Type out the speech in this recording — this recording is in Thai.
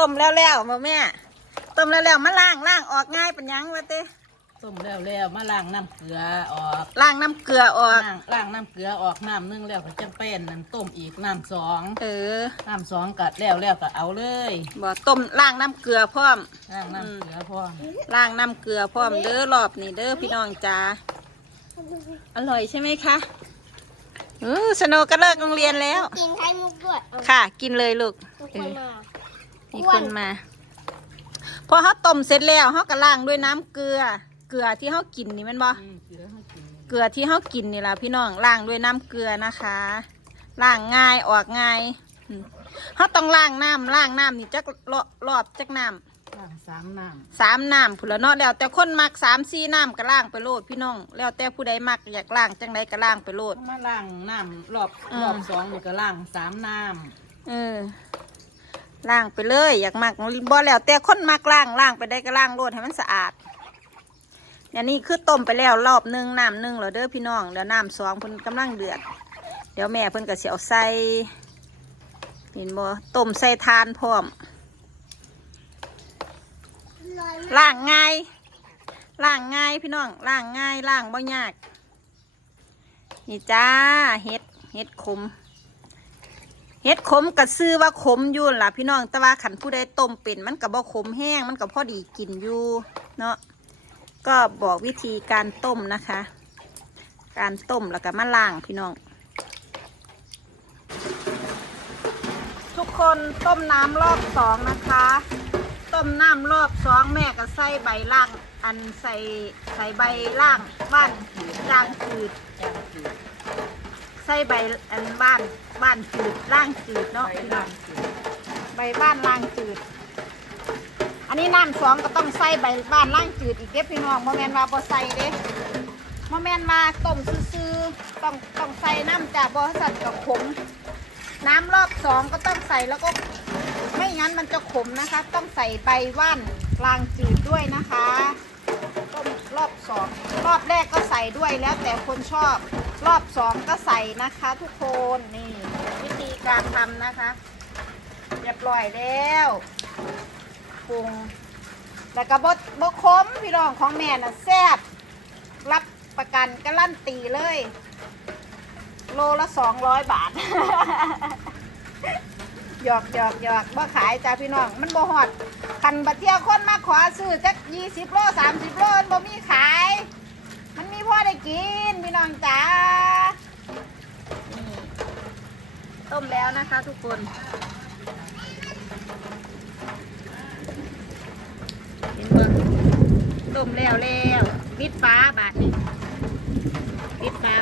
ต้มแล้วแล้วมาแม่ ต้มแล้วแล้วมาล้างล้างออกง่ายเป็นหยังวะเต้ต้มแล้วแล้วมาล้างน้ำเกลือออกล้างน้ำเกลือออกล้างล้างน้ำเกลือออกน้ำหนึงแล้วก็จังเป็นนั่นต้มอีกน้ำสองเออน้ำสองกัดแล้วแล้วก็เอาเลยบ่ต้มล้างน้ำเกลือพร้อมล้างน้ำเกลือพอล้างน้ำเกลือพร้อมเด้อรอบนี้เด้อพี่น้องจ้าอร่อยใช่ไหมคะเออสโนว์ก็เลิกโรงเรียนแล้ว กินไข่มุกด้วยเอาค่ะ กินเลยลูกทุกเอคนอ มามีคนมา พอเขาต้มเสร็จแล้วเขาก็ล้างด้วยน้ำเกลือ เกลือที่เขากินนี่แมันบ่ อืมเกลือให้กินเกลือที่เขากินนี่ล่ะพี่น้องล้างด้วยน้ำเกลือนะคะล้างง่ายออกง่ายอืมเขาต้องล้างน้ำล้างน้ำนี่จักรอบรอบจักน้ล้างสามน้ำสามน้ำผุนละเนาะแล้วแต่คนมักสามสี่น้ำก็ล้างไปโลดพี่น้อง แล้วแต่ผู้ใดมักอยากล้างจังใดก็ล้างไปโลดำมาล้างน้ำรอบอืม รอบสองนี่ก็ล้างสามน้เออ ล้างไปเลย อยากมักบ่แล้วแต่คนมักล้างล้างไปได้ก็ล้างโลดให้มันสะอาดอย่างนี้คือต้มไปแล้วรอบหนึ่งน้ำหนึ่งแล้วเด้อพี่น้องเดี๋ยวน้ำสองเพิ่นกำลังเดือด เดี๋ยวแม่เพิ่นก็สิเอาใส่เห็นบ่ต้มใส่ทานพร้อมลอยล้างง่ายล้างง่ายพี่น้องล้างง่ายล้างบ่ยาก นี่จ้าเห็ดเห็ดขม เห็ดขมกับซื้อว่าขมอยู่ล่ะพี่น้อง แต่ว่าขันผู้ใดต้มเป็นมันกับบ่ขมแห้งมันกับพอดีกินอยู่เนาะก็บอกวิธีการต้มนะคะ การต้มแล้วก็มาล้างพี่น้อง ทุกคนต้มน้ำรอบสองนะคะ ต้มน้ำรอบสองแม่ก็ใส่ใบล่าง อันใส่ใส่ใบล่างบ้านล่างจืดำจางจืด ส่ใบอันบ้านบ้านจืดล่างจืดเนาะไปพี่น้ล้าองงจืดใบบ้านล่างจืด อันนี้น้ำสองก็ต้องใส่ใบบ้านล่างจืดอีกเด้พี่น้องโมแมนว่าบ่ใส่เด้โมแมนมาต้มซื่อๆต้องต้องใส่น้ำจากบ่สัตว์กับขมน้ำรอบสองก็ต้องใส่แล้วก็ไม่งั้นมันจะขมนะคะ ต้องใส่ใบว่านลางจืดด้วยนะคะต้มรอบสองรอบแรกก็ใส่ด้วยแล้วแต่คนชอบ รอบสองก็ใส่นะคะทุกคนนี่วิธีการทำนะคะเรียบร้อยแล้วปรุงแล้วก็บดบดคมพี่น้องของแม่น่ะแซ่บรับประกันการันตีเลย โลละสองร้อยบาทหยอกหยอกหยอกบ่ขายจ้าพี่น้อง มันบ่ฮอดคันบัเที่ยวคนมาขอซื้อจักยี่สิบโลสามสิบโลนบ่มีขาย มันมีพ่อได้กิน พี่น้องจ้านี่ต้ มแล้วนะคะ ทุกคน เห็นบ่ต้มแล้วแล้วปิดฟ้าบาทนี่ปิดฟ้า